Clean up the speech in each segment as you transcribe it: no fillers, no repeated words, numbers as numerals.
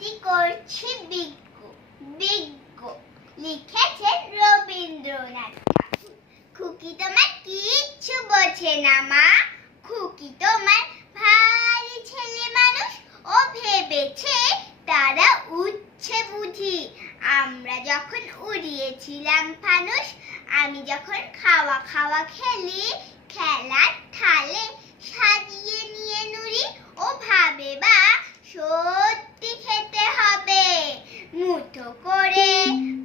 আবৃত্তি করছি বিজ্ঞ বিজ্ঞ লিখেছেন রবীন্দ্রনাথ ঠাকুর। খুকি তোমার কিচ্ছু বোঝে না মা, খুকি তোমার ভারী ছেলে মানুষ, ও ভেবেছে তারা উচ্ছে বুঝি। আমরা যখন উড়িয়েছিলাম ফানুস, আমি যখন খাওয়া খাওয়া খেলি, খেলার থালে সাজিয়ে নিয়ে নুরি, ও ভাবে বা সত্যি খেতে হবে। মুঠো করে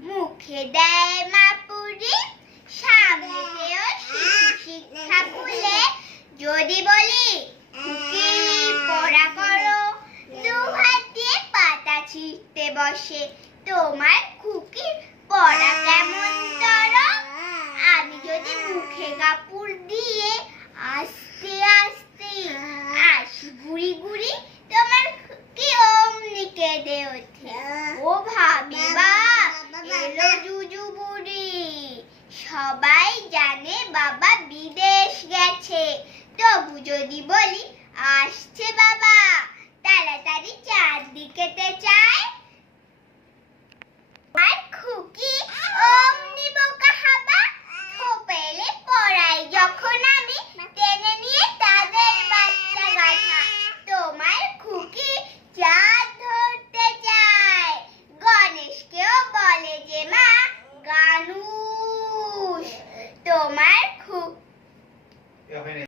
মুখে দেয় মা পুরি, সামনেতেও শিশু শিক্ষা ভুলে যদি বলি খুকি পড়া করো, দু হাত দিয়ে পাতা ছিঁড়তে বসে। তোমার খুকির পড়া কেমন তর? আমি যদি মুখে কাপড় দিয়ে আস্তে আস্তে আসি গুড়ি গুড়ি, তোমার খুকি অমনি কেঁদে ওঠে, ও ভাবিবা এলো জুজু বুড়ি। সবাই জানে বাবা